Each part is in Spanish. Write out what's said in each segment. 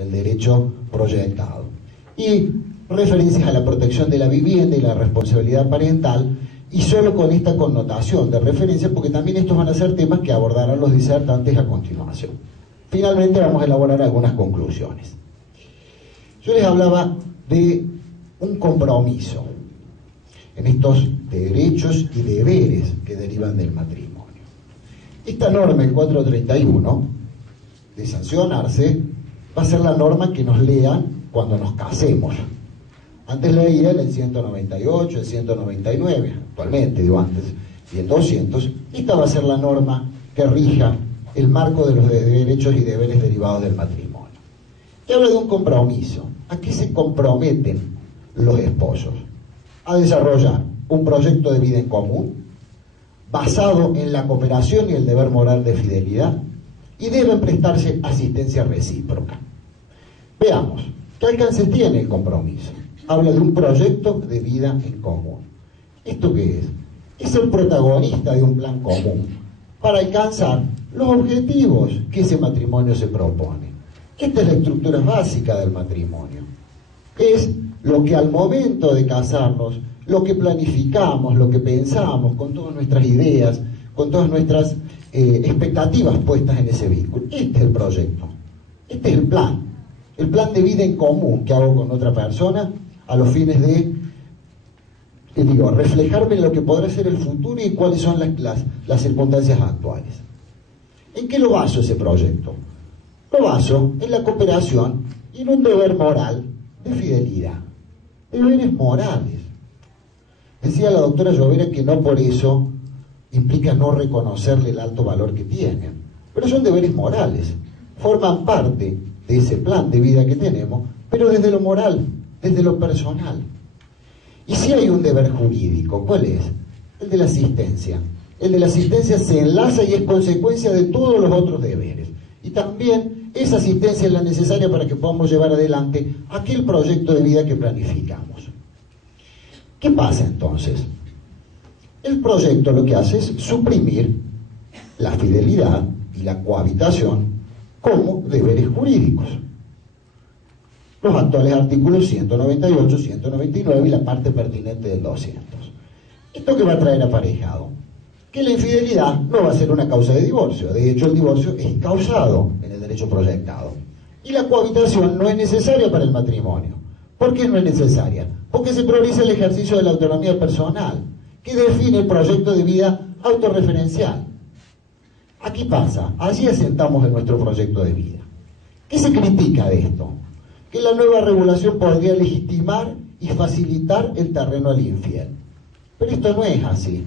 en el derecho proyectado. Y referencias a la protección de la vivienda y la responsabilidad parental, y solo con esta connotación de referencia, porque también estos van a ser temas que abordarán los disertantes a continuación. Finalmente vamos a elaborar algunas conclusiones. Yo les hablaba de un compromiso en estos derechos y deberes que derivan del matrimonio. Esta norma, el 431, de sancionarse, va a ser la norma que nos lean cuando nos casemos. Antes leían el 198, el 199, actualmente, digo antes, y el 200. Esta va a ser la norma que rija el marco de los derechos y deberes derivados del matrimonio. Y habla de un compromiso. ¿A qué se comprometen los esposos? A desarrollar un proyecto de vida en común, basado en la cooperación y el deber moral de fidelidad, y deben prestarse asistencia recíproca. Veamos, ¿qué alcance tiene el compromiso? Habla de un proyecto de vida en común. ¿Esto qué es? Es el protagonista de un plan común para alcanzar los objetivos que ese matrimonio se propone. Esta es la estructura básica del matrimonio. Es lo que al momento de casarnos, lo que planificamos, lo que pensamos, con todas nuestras ideas, con todas nuestras expectativas puestas en ese vínculo. Este es el proyecto, este es el plan de vida en común que hago con otra persona a los fines de, reflejarme en lo que podrá ser el futuro y cuáles son las circunstancias actuales. ¿En qué lo baso ese proyecto? Lo baso en la cooperación y en un deber moral de fidelidad, deberes morales. Decía la doctora Llovera que no por eso implica no reconocerle el alto valor que tienen, pero son deberes morales, forman parte de ese plan de vida que tenemos, pero desde lo moral, desde lo personal. Y si hay un deber jurídico, ¿cuál es? El de la asistencia. El de la asistencia se enlaza y es consecuencia de todos los otros deberes. Y también esa asistencia es la necesaria para que podamos llevar adelante aquel proyecto de vida que planificamos. ¿Qué pasa entonces? El proyecto lo que hace es suprimir la fidelidad y la cohabitación como deberes jurídicos. Los actuales artículos 198, 199 y la parte pertinente del 200. ¿Esto qué va a traer aparejado? Que la infidelidad no va a ser una causa de divorcio. De hecho, el divorcio es incausado en el derecho proyectado. Y la cohabitación no es necesaria para el matrimonio. ¿Por qué no es necesaria? Porque se prioriza el ejercicio de la autonomía personal, que define el proyecto de vida autorreferencial. Aquí pasa, allí asentamos en nuestro proyecto de vida. ¿Qué se critica de esto? Que la nueva regulación podría legitimar y facilitar el terreno al infiel. Pero esto no es así.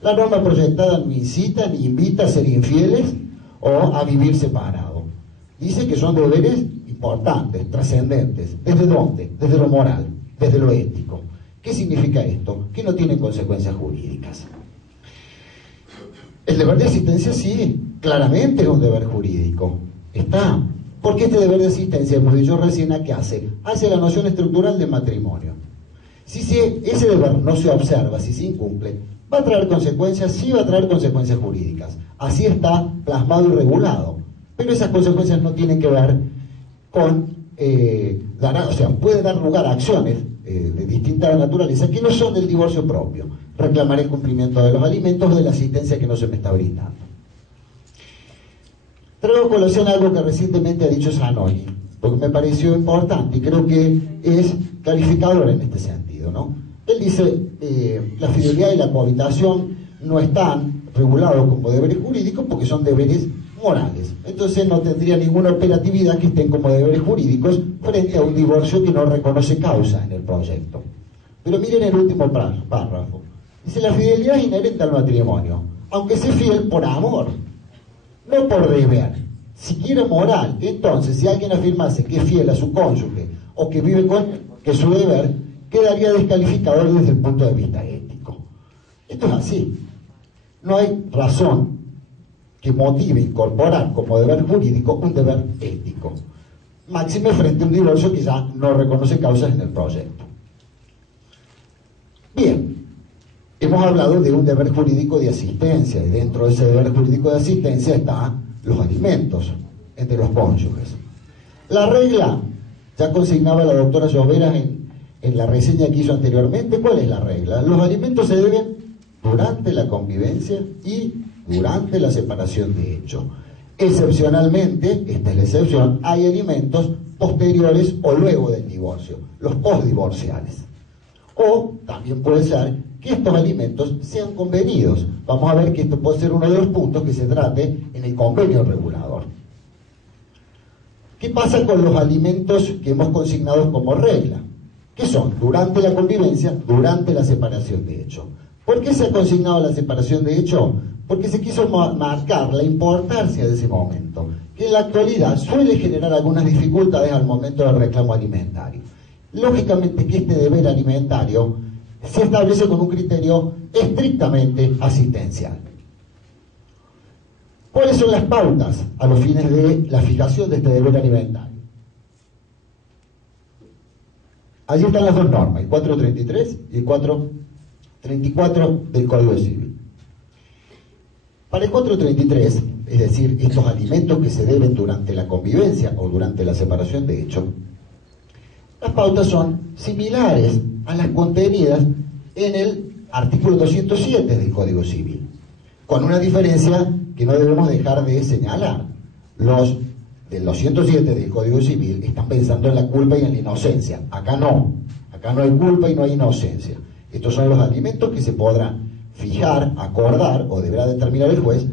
La norma proyectada no incita ni invita a ser infieles o a vivir separados. Dice que son deberes importantes, trascendentes. ¿Desde dónde? Desde lo moral, desde lo ético. ¿Qué significa esto? Que no tienen consecuencias jurídicas. El deber de asistencia sí, claramente es un deber jurídico. Está. Porque este deber de asistencia, hemos dicho recién, ¿a qué hace? Hace la noción estructural del matrimonio. Si ese deber no se observa, si se incumple, ¿va a traer consecuencias? Sí, va a traer consecuencias jurídicas. Así está plasmado y regulado. Pero esas consecuencias no tienen que ver con, puede dar lugar a acciones de distinta naturaleza que no son del divorcio propio. Reclamar el cumplimiento de los alimentos o de la asistencia que no se me está brindando. Traigo a colación algo que recientemente ha dicho Zanoni, porque me pareció importante y creo que es clarificador en este sentido, ¿no? Él dice, la fidelidad y la cohabitación no están regulados como deberes jurídicos porque son deberes morales. Entonces no tendría ninguna operatividad que estén como deberes jurídicos frente a un divorcio que no reconoce causa en el proyecto. Pero miren el último párrafo. Dice, la fidelidad es inherente al matrimonio, aunque sea fiel por amor, no por deber, siquiera moral. Entonces, si alguien afirmase que es fiel a su cónyuge o que vive con que su deber, quedaría descalificador desde el punto de vista ético. Esto es así. No hay razón que motive incorporar como deber jurídico un deber ético. Máxime frente a un divorcio que ya no reconoce causas en el proyecto. Bien, hemos hablado de un deber jurídico de asistencia, y dentro de ese deber jurídico de asistencia están los alimentos entre los cónyuges. La regla, ya consignaba la doctora Lloveras en la reseña que hizo anteriormente. ¿Cuál es la regla? Los alimentos se deben durante la convivencia y durante la separación de hecho. Excepcionalmente, esta es la excepción, hay alimentos posteriores o luego del divorcio, los postdivorciales. O también puede ser que estos alimentos sean convenidos. Vamos a ver que esto puede ser uno de los puntos que se trate en el convenio regulador. ¿Qué pasa con los alimentos que hemos consignado como regla? ¿Qué son? Durante la convivencia, durante la separación de hecho. ¿Por qué se ha consignado la separación de hecho? Porque se quiso marcar la importancia de ese momento, que en la actualidad suele generar algunas dificultades al momento del reclamo alimentario. Lógicamente que este deber alimentario se establece con un criterio estrictamente asistencial. ¿Cuáles son las pautas a los fines de la fijación de este deber alimentario? Allí están las dos normas, el 433 y el 434 del Código Civil. Para el 433, es decir, estos alimentos que se deben durante la convivencia o durante la separación de hecho, las pautas son similares a las contenidas en el artículo 207 del Código Civil, con una diferencia que no debemos dejar de señalar. Los del 207 del Código Civil están pensando en la culpa y en la inocencia. Acá no hay culpa y no hay inocencia. Estos son los alimentos que se podrán fijar, acordar o deberá determinar el juez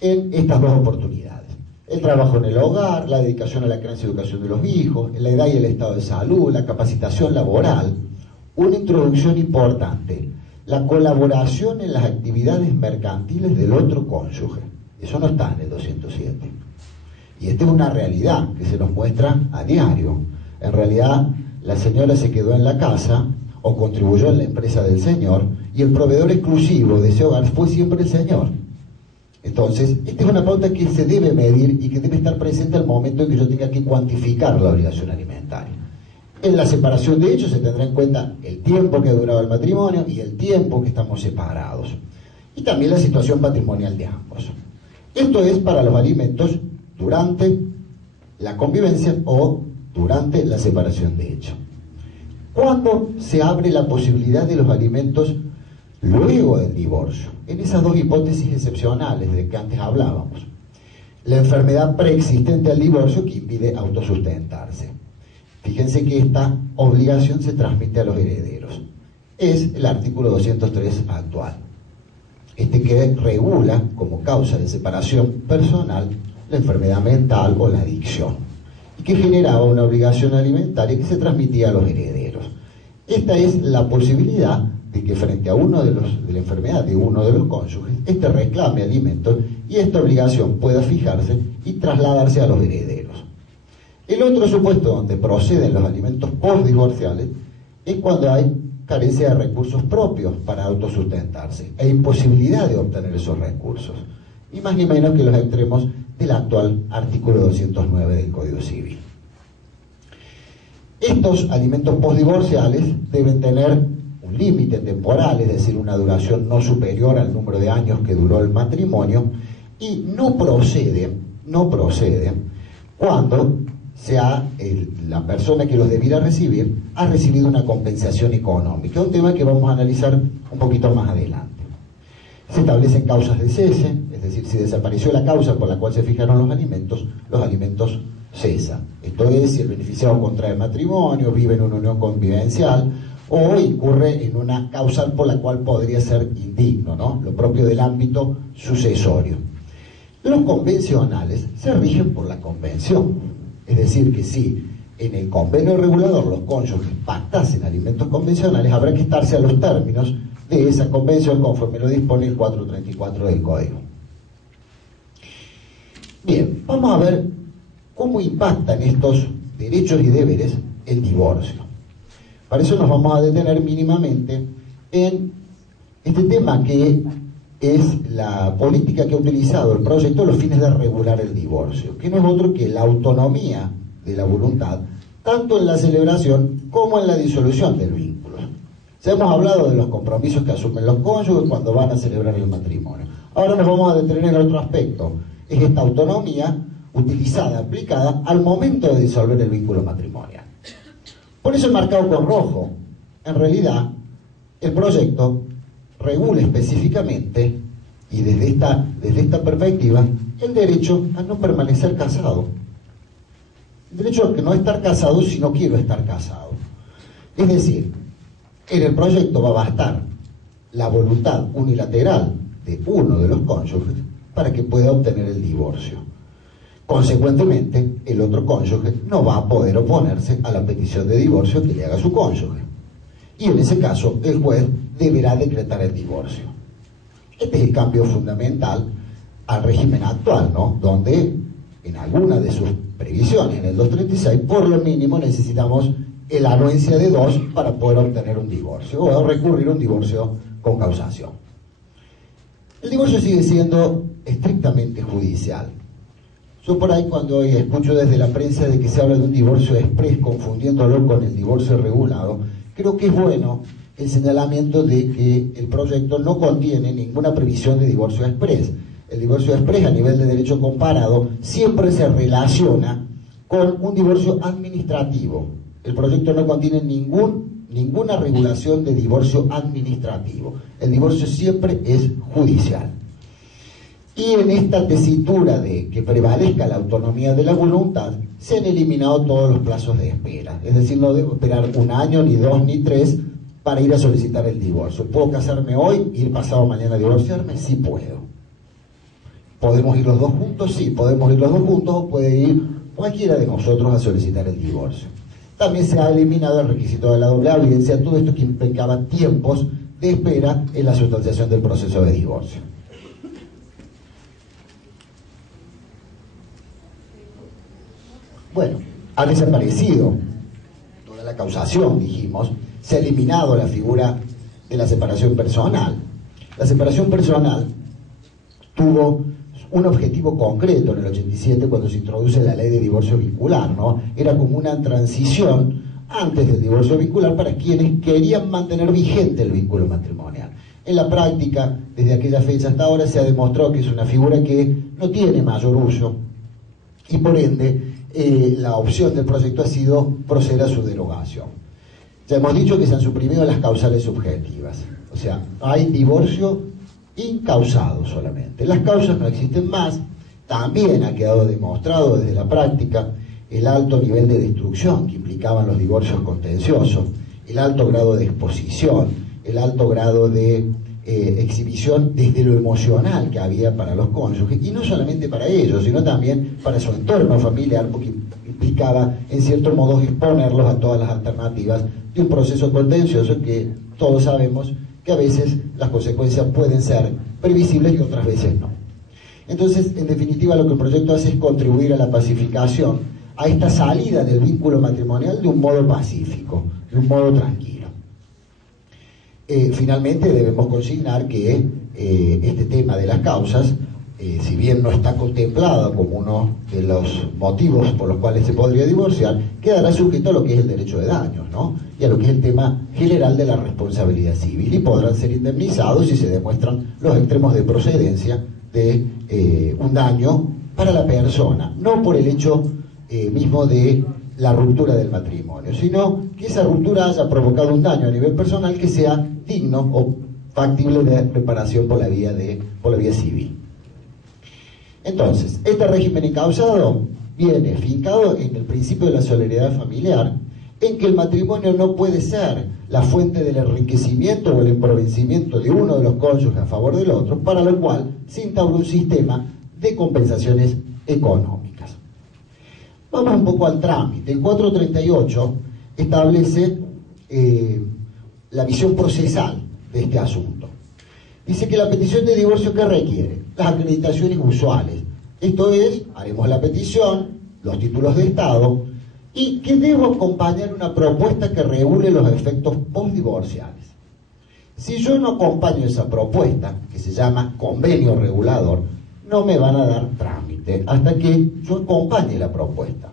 en estas dos oportunidades: el trabajo en el hogar, la dedicación a la crianza y educación de los hijos, la edad y el estado de salud, la capacitación laboral. Una introducción importante: la colaboración en las actividades mercantiles del otro cónyuge. Eso no está en el 207. Y esta es una realidad que se nos muestra a diario. En realidad, la señora se quedó en la casa o contribuyó en la empresa del señor, y el proveedor exclusivo de ese hogar fue siempre el señor. Entonces, esta es una pauta que se debe medir y que debe estar presente al momento en que yo tenga que cuantificar la obligación alimentaria. En la separación de hecho se tendrá en cuenta el tiempo que ha durado el matrimonio y el tiempo que estamos separados, y también la situación patrimonial de ambos. Esto es para los alimentos durante la convivencia o durante la separación de hecho. ¿Cuándo se abre la posibilidad de los alimentos luego del divorcio? En esas dos hipótesis excepcionales de que antes hablábamos. La enfermedad preexistente al divorcio que impide autosustentarse. Fíjense que esta obligación se transmite a los herederos. Es el artículo 203 actual. Este que regula como causa de separación personal la enfermedad mental o la adicción, y que generaba una obligación alimentaria que se transmitía a los herederos. Esta es la posibilidad de que frente a la enfermedad de uno de los cónyuges, este reclame alimentos y esta obligación pueda fijarse y trasladarse a los herederos. El otro supuesto donde proceden los alimentos postdivorciales es cuando hay carencia de recursos propios para autosustentarse e imposibilidad de obtener esos recursos, ni más ni menos que los extremos del actual artículo 209 del Código Civil. Estos alimentos postdivorciales deben tener un límite temporal, es decir, una duración no superior al número de años que duró el matrimonio, y no procede cuando la persona que los debiera recibir ha recibido una compensación económica, un tema que vamos a analizar un poquito más adelante. Se establecen causas de cese, es decir, si desapareció la causa por la cual se fijaron los alimentos cesan. Esto es, si el beneficiado contrae matrimonio, vive en una unión convivencial o incurre en una causa por la cual podría ser indigno, ¿no? Lo propio del ámbito sucesorio. Los convencionales se rigen por la convención, es decir, que si en el convenio regulador los cónyuges pactasen alimentos convencionales, habrá que estarse a los términos de esa convención conforme lo dispone el 434 del Código. Bien, vamos a ver cómo impactan estos derechos y deberes el divorcio. Para eso nos vamos a detener mínimamente en este tema que es la política que ha utilizado el proyecto a los fines de regular el divorcio, que no es otro que la autonomía de la voluntad, tanto en la celebración como en la disolución del vínculo. Ya hemos hablado de los compromisos que asumen los cónyuges cuando van a celebrar el matrimonio. Ahora nos vamos a detener en otro aspecto. Es esta autonomía utilizada, aplicada al momento de disolver el vínculo matrimonial. Por eso, marcado con rojo, en realidad el proyecto regula específicamente, y desde esta perspectiva, el derecho a no permanecer casado. El derecho a no estar casado si no quiero estar casado. Es decir, en el proyecto va a bastar la voluntad unilateral de uno de los cónyuges para que pueda obtener el divorcio. Consecuentemente, el otro cónyuge no va a poder oponerse a la petición de divorcio que le haga su cónyuge. Y en ese caso, el juez deberá decretar el divorcio. Este es el cambio fundamental al régimen actual, ¿no? Donde en alguna de sus previsiones, en el 236, por lo mínimo necesitamos la anuencia de dos para poder obtener un divorcio o recurrir a un divorcio con causación. El divorcio sigue siendo estrictamente judicial. Yo por ahí, cuando escucho desde la prensa de que se habla de un divorcio exprés confundiéndolo con el divorcio regulado, creo que es bueno el señalamiento de que el proyecto no contiene ninguna previsión de divorcio exprés. El divorcio exprés a nivel de derecho comparado siempre se relaciona con un divorcio administrativo. El proyecto no contiene ninguna regulación de divorcio administrativo. El divorcio siempre es judicial. Y en esta tesitura de que prevalezca la autonomía de la voluntad, se han eliminado todos los plazos de espera. Es decir, no debo esperar 1 año, ni 2, ni 3 para ir a solicitar el divorcio. ¿Puedo casarme hoy, ir pasado mañana a divorciarme? Sí puedo. ¿Podemos ir los dos juntos? Sí, podemos ir los dos juntos, o puede ir cualquiera de nosotros a solicitar el divorcio. También se ha eliminado el requisito de la doble audiencia, todo esto que implicaba tiempos de espera en la sustanciación del proceso de divorcio. Bueno, ha desaparecido toda la causación, dijimos, se ha eliminado la figura de la separación personal. La separación personal tuvo un objetivo concreto en el 87 cuando se introduce la ley de divorcio vincular, ¿no? Era como una transición antes del divorcio vincular para quienes querían mantener vigente el vínculo matrimonial. En la práctica, desde aquella fecha hasta ahora, se ha demostrado que es una figura que no tiene mayor uso y por ende la opción del proyecto ha sido proceder a su derogación. Ya hemos dicho que se han suprimido las causales subjetivas, o sea, hay divorcio incausado solamente. Las causas no existen más. También ha quedado demostrado desde la práctica el alto nivel de destrucción que implicaban los divorcios contenciosos, el alto grado de exposición, el alto grado de exhibición desde lo emocional que había para los cónyuges, y no solamente para ellos, sino también para su entorno familiar, porque implicaba en cierto modo exponerlos a todas las alternativas de un proceso contencioso que todos sabemos que a veces las consecuencias pueden ser previsibles y otras veces no. Entonces, en definitiva, lo que el proyecto hace es contribuir a la pacificación, a esta salida del vínculo matrimonial de un modo pacífico, de un modo tranquilo. Finalmente, debemos consignar que este tema de las causas, si bien no está contemplado como uno de los motivos por los cuales se podría divorciar, quedará sujeto a lo que es el derecho de daños, ¿no? Y a lo que es el tema general de la responsabilidad civil, y podrán ser indemnizados si se demuestran los extremos de procedencia de un daño para la persona, no por el hecho mismo de la ruptura del matrimonio, sino que esa ruptura haya provocado un daño a nivel personal que sea digno o factible de reparación por la vía civil. Entonces, este régimen encausado viene fincado en el principio de la solidaridad familiar, en que el matrimonio no puede ser la fuente del enriquecimiento o el empobrecimiento de uno de los cónyuges a favor del otro, para lo cual se instaura un sistema de compensaciones económicas. Vamos un poco al trámite. El 438 establece la visión procesal de este asunto. Dice que la petición de divorcio, ¿qué requiere? Las acreditaciones usuales. Esto es, haremos la petición, los títulos de estado, y que debo acompañar una propuesta que regule los efectos postdivorciales. Si yo no acompaño esa propuesta, que se llama convenio regulador, no me van a dar trámite hasta que yo acompañe la propuesta.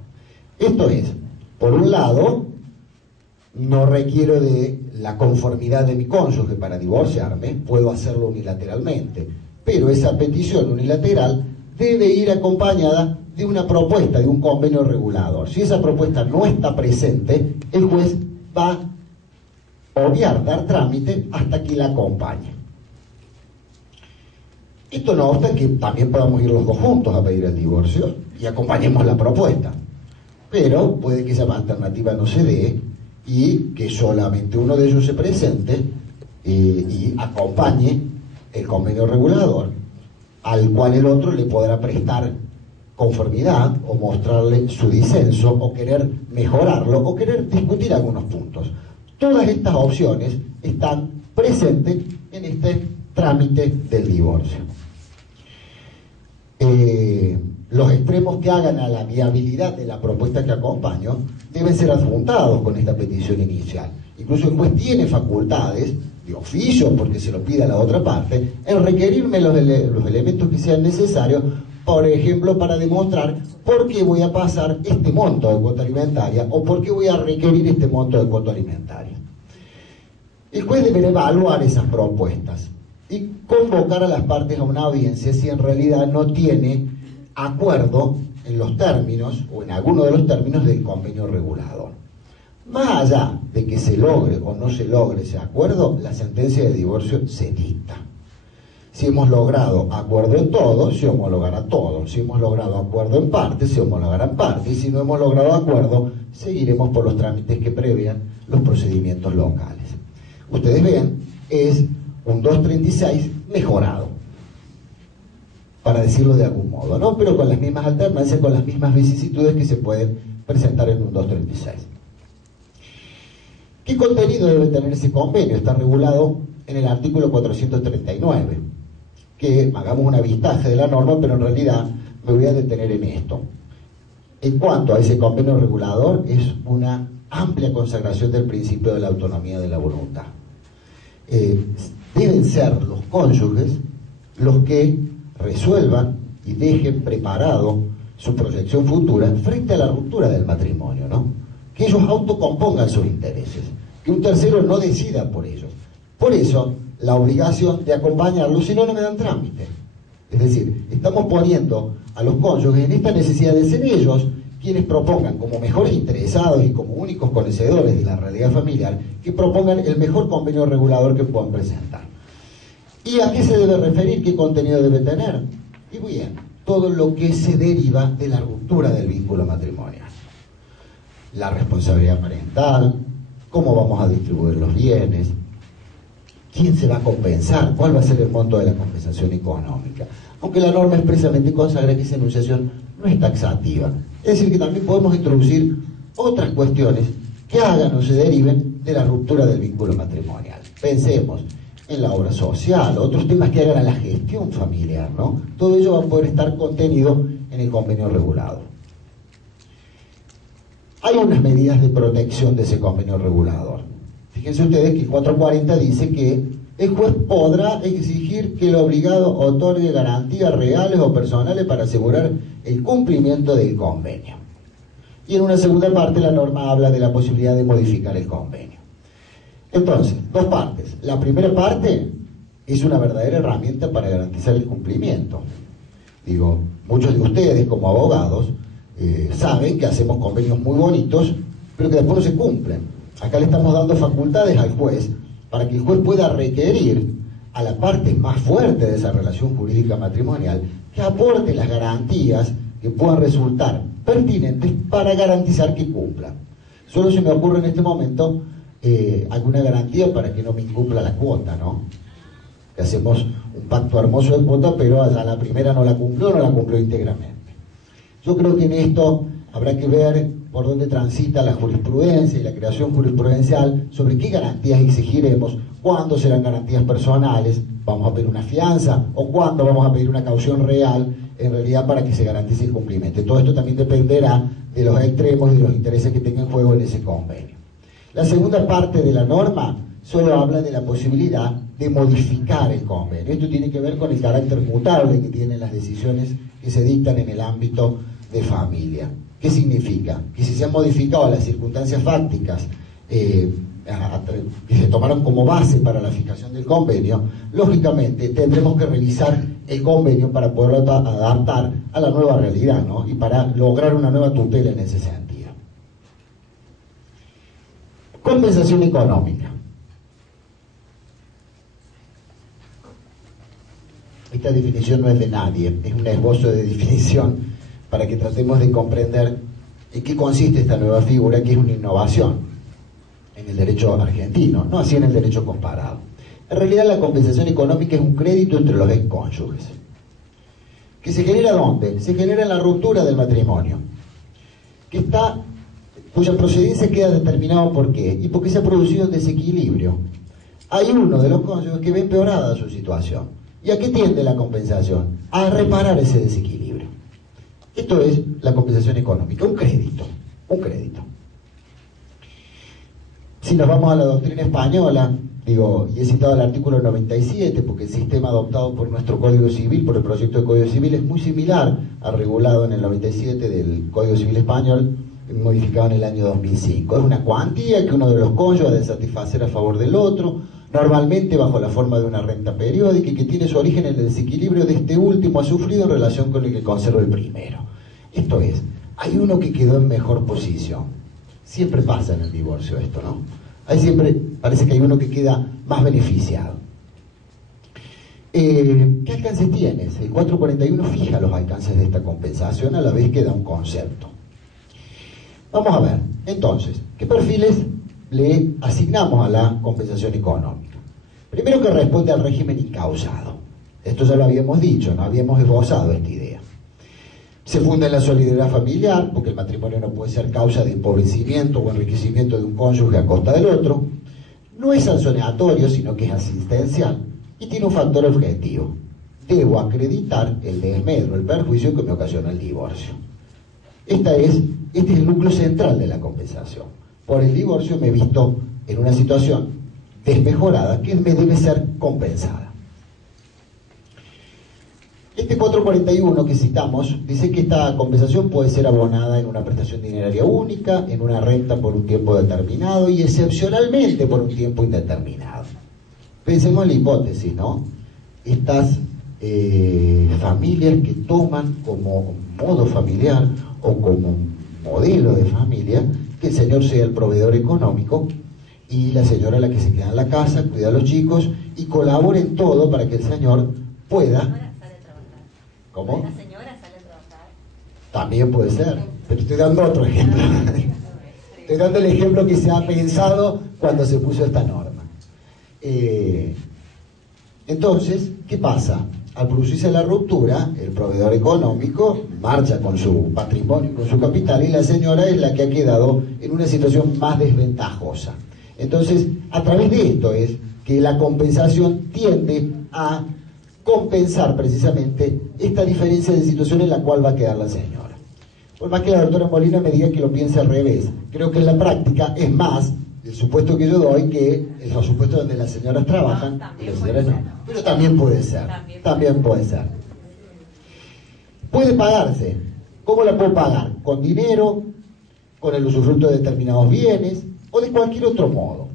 Esto es, por un lado, no requiero de la conformidad de mi cónyuge para divorciarme, puedo hacerlo unilateralmente, pero esa petición unilateral debe ir acompañada de una propuesta de un convenio regulador. Si esa propuesta no está presente, el juez va a obviar dar trámite hasta que la acompañe. Esto no obsta que también podamos ir los dos juntos a pedir el divorcio y acompañemos la propuesta, pero puede que esa alternativa no se dé y que solamente uno de ellos se presente y acompañe el convenio regulador, al cual el otro le podrá prestar conformidad o mostrarle su disenso o querer mejorarlo o querer discutir algunos puntos. Todas estas opciones están presentes en este trámite del divorcio. Los extremos que hagan a la viabilidad de la propuesta que acompaño deben ser adjuntados con esta petición inicial. Incluso el juez tiene facultades de oficio, porque se lo pide a la otra parte, en requerirme los elementos que sean necesarios, por ejemplo, para demostrar por qué voy a pasar este monto de cuota alimentaria o por qué voy a requerir este monto de cuota alimentaria. El juez deberá evaluar esas propuestas y convocar a las partes a una audiencia si en realidad no tiene acuerdo en los términos o en alguno de los términos del convenio regulador. Más allá de que se logre o no se logre ese acuerdo, la sentencia de divorcio se dicta. Si hemos logrado acuerdo en todo, se homologará todo. Si hemos logrado acuerdo en parte, se homologará en parte. Y si no hemos logrado acuerdo, seguiremos por los trámites que prevean los procedimientos locales. Ustedes ven, es un 236 mejorado, para decirlo de algún modo, ¿no? Pero con las mismas alternancias, con las mismas vicisitudes que se pueden presentar en un 236. ¿Qué contenido debe tener ese convenio? Está regulado en el artículo 439, que hagamos una vistaje de la norma, pero en realidad me voy a detener en esto. En cuanto a ese convenio regulador, es una amplia consagración del principio de la autonomía de la voluntad. Deben ser los cónyuges los que resuelvan y dejen preparado su proyección futura frente a la ruptura del matrimonio, ¿no? Que ellos autocompongan sus intereses, que un tercero no decida por ellos. Por eso, la obligación de acompañarlos, si no, no me dan trámite. Es decir, estamos poniendo a los cónyuges en esta necesidad de ser ellos quienes propongan como mejores interesados y como únicos conocedores de la realidad familiar, que propongan el mejor convenio regulador que puedan presentar. ¿Y a qué se debe referir? ¿Qué contenido debe tener? Y bien, todo lo que se deriva de la ruptura del vínculo matrimonial. La responsabilidad parental, cómo vamos a distribuir los bienes, quién se va a compensar, cuál va a ser el monto de la compensación económica. Aunque la norma expresamente consagra que esa enunciación no es taxativa. Es decir, que también podemos introducir otras cuestiones que hagan o se deriven de la ruptura del vínculo matrimonial. Pensemos en la obra social, otros temas que hagan a la gestión familiar, ¿no? Todo ello va a poder estar contenido en el convenio regulado. Hay unas medidas de protección de ese convenio regulador. Fíjense ustedes que el 440 dice que el juez podrá exigir que el obligado otorgue garantías reales o personales para asegurar el cumplimiento del convenio. Y en una segunda parte la norma habla de la posibilidad de modificar el convenio. Entonces, dos partes. La primera parte es una verdadera herramienta para garantizar el cumplimiento. Digo, muchos de ustedes como abogados saben que hacemos convenios muy bonitos, pero que después no se cumplen. Acá le estamos dando facultades al juez para que el juez pueda requerir a la parte más fuerte de esa relación jurídica matrimonial que aporte las garantías que puedan resultar pertinentes para garantizar que cumplan. Solo se me ocurre en este momento alguna garantía para que no me incumpla la cuota, ¿no? Que hacemos un pacto hermoso de cuota, pero a la primera no la cumplió íntegramente. Yo creo que en esto habrá que ver por dónde transita la jurisprudencia y la creación jurisprudencial sobre qué garantías exigiremos, cuándo serán garantías personales, vamos a pedir una fianza o cuándo vamos a pedir una caución real en realidad para que se garantice el cumplimiento. Todo esto también dependerá de los extremos y de los intereses que tenga en juego en ese convenio. La segunda parte de la norma solo habla de la posibilidad de modificar el convenio. Esto tiene que ver con el carácter mutable que tienen las decisiones que se dictan en el ámbito de familia. ¿Qué significa? Que si se han modificado las circunstancias fácticas que se tomaron como base para la fijación del convenio, lógicamente tendremos que revisar el convenio para poderlo adaptar a la nueva realidad, ¿no? Y para lograr una nueva tutela en ese sentido. Compensación económica. Esta definición no es de nadie, es un esbozo de definición para que tratemos de comprender en qué consiste esta nueva figura, que es una innovación en el derecho argentino, no así en el derecho comparado. En realidad la compensación económica es un crédito entre los excónyuges. ¿Que se genera dónde? Se genera en la ruptura del matrimonio, cuya procedencia queda determinado por qué, y porque se ha producido un desequilibrio. Hay uno de los cónyuges que ve empeorada su situación. ¿Y a qué tiende la compensación? A reparar ese desequilibrio. Esto es la compensación económica, un crédito, un crédito. Si nos vamos a la doctrina española, y he citado el artículo 97, porque el sistema adoptado por nuestro Código Civil, por el proyecto de Código Civil, es muy similar al regulado en el 97 del Código Civil Español, modificado en el año 2005. Es una cuantía que uno de los cónyuges ha de satisfacer a favor del otro, normalmente bajo la forma de una renta periódica, y que tiene su origen en el desequilibrio de este último ha sufrido en relación con el que conserva el primero. Esto es, hay uno que quedó en mejor posición. Siempre pasa en el divorcio esto, ¿no? Ahí siempre parece que hay uno que queda más beneficiado. ¿Qué alcances tienes? El 441 fija los alcances de esta compensación, a la vez que da un concepto. Vamos a ver, entonces, ¿qué perfiles le asignamos a la compensación económica? Primero, que responde al régimen incausado. Esto ya lo habíamos dicho, no habíamos esbozado esta idea. Se funda en la solidaridad familiar, porque el matrimonio no puede ser causa de empobrecimiento o enriquecimiento de un cónyuge a costa del otro. No es sancionatorio, sino que es asistencial, y tiene un factor objetivo: debo acreditar el desmedro, el perjuicio que me ocasiona el divorcio. Este es el núcleo central de la compensación. Por el divorcio me he visto en una situación desmejorada que me debe ser compensada. Este 441 que citamos dice que esta compensación puede ser abonada en una prestación dineraria única, en una renta por un tiempo determinado y excepcionalmente por un tiempo indeterminado. Pensemos en la hipótesis, ¿no? Estas familias que toman como modo familiar o como modelo de familia que el señor sea el proveedor económico y la señora la que se queda en la casa, cuida a los chicos y colabora en todo para que el señor pueda... ¿Cómo? La señora sale a trabajar. También puede ser, pero estoy dando otro ejemplo. Estoy dando el ejemplo que se ha pensado cuando se puso esta norma. Entonces, ¿qué pasa? Al producirse la ruptura, el proveedor económico marcha con su patrimonio, con su capital, y la señora es la que ha quedado en una situación más desventajosa. Entonces, a través de esto es que la compensación tiende a compensar precisamente esta diferencia de situación en la cual va a quedar la señora. Por más que la doctora Molina me diga que lo piense al revés, creo que en la práctica es más el supuesto que yo doy que los supuestos donde las señoras trabajan y las señoras no. Pero también puede ser, también puede ser. Puede pagarse. ¿Cómo la puedo pagar? Con dinero, con el usufructo de determinados bienes o de cualquier otro modo.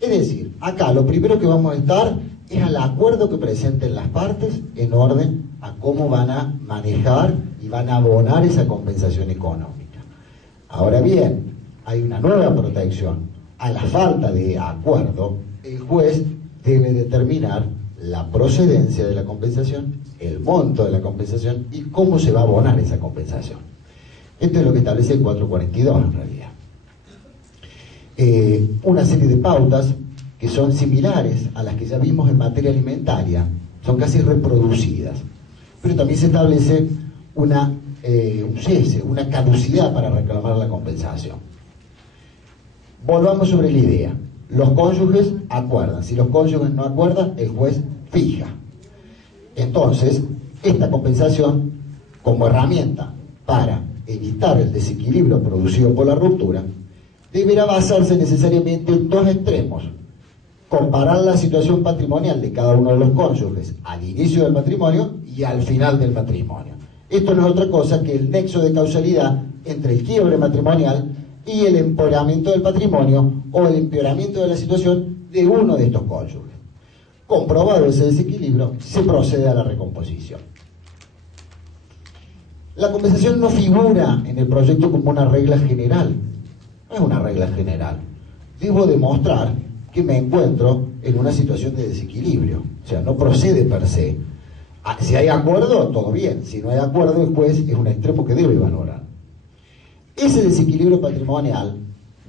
Es decir, acá lo primero que vamos a estar es al acuerdo que presenten las partes en orden a cómo van a manejar y van a abonar esa compensación económica. Ahora bien, hay una nueva protección. A la falta de acuerdo, el juez debe determinar la procedencia de la compensación, el monto de la compensación y cómo se va a abonar esa compensación. Esto es lo que establece el 442 en realidad. Una serie de pautas que son similares a las que ya vimos en materia alimentaria, son casi reproducidas, pero también se establece un cese, una caducidad para reclamar la compensación. Volvamos sobre la idea. Los cónyuges acuerdan. Si los cónyuges no acuerdan, el juez fija. Entonces, esta compensación, como herramienta para evitar el desequilibrio producido por la ruptura, deberá basarse necesariamente en dos extremos: comparar la situación patrimonial de cada uno de los cónyuges al inicio del matrimonio y al final del matrimonio. Esto no es otra cosa que el nexo de causalidad entre el quiebre matrimonial y el empeoramiento del patrimonio o el empeoramiento de la situación de uno de estos cónyuges. Comprobado ese desequilibrio, se procede a la recomposición. La compensación no figura en el proyecto como una regla general. No es una regla general. Debo demostrar que me encuentro en una situación de desequilibrio. O sea, no procede per se. Si hay acuerdo, todo bien. Si no hay acuerdo, el juez es un extremo que debe valorar. Ese desequilibrio patrimonial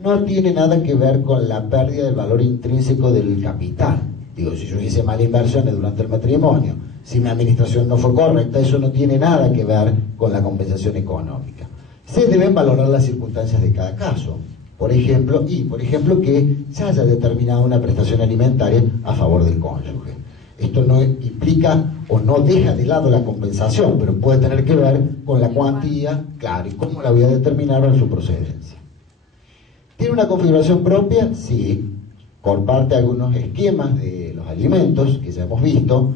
no tiene nada que ver con la pérdida del valor intrínseco del capital. Digo, si yo hice malas inversiones durante el matrimonio, si mi administración no fue correcta, eso no tiene nada que ver con la compensación económica. Se deben valorar las circunstancias de cada caso. Por ejemplo, que se haya determinado una prestación alimentaria a favor del cónyuge. Esto no implica o no deja de lado la compensación, pero puede tener que ver con la cuantía, claro, y cómo la voy a determinar en su procedencia. ¿Tiene una configuración propia? Sí. Comparte algunos esquemas de los alimentos que ya hemos visto,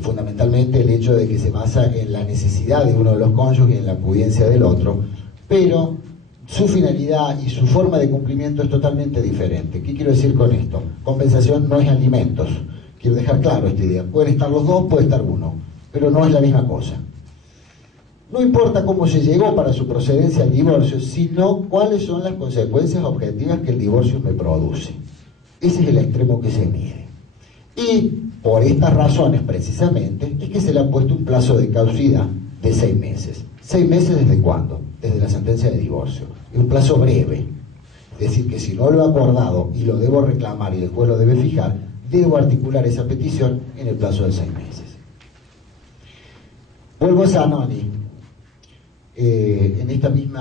fundamentalmente el hecho de que se basa en la necesidad de uno de los cónyuges y en la pudiencia del otro, pero su finalidad y su forma de cumplimiento es totalmente diferente. ¿Qué quiero decir con esto? Compensación no es alimentos. Quiero dejar claro esta idea. Pueden estar los dos, puede estar uno, pero no es la misma cosa. No importa cómo se llegó para su procedencia al divorcio, sino cuáles son las consecuencias objetivas que el divorcio me produce. Ese es el extremo que se mide. Y por estas razones, precisamente, es que se le ha puesto un plazo de caducidad de 6 meses. ¿6 meses desde cuándo? Desde la sentencia de divorcio. Es un plazo breve. Es decir, que si no lo he acordado y lo debo reclamar y el juez lo debe fijar, debo articular esa petición en el plazo de 6 meses. Vuelvo a Zanoni. En este mismo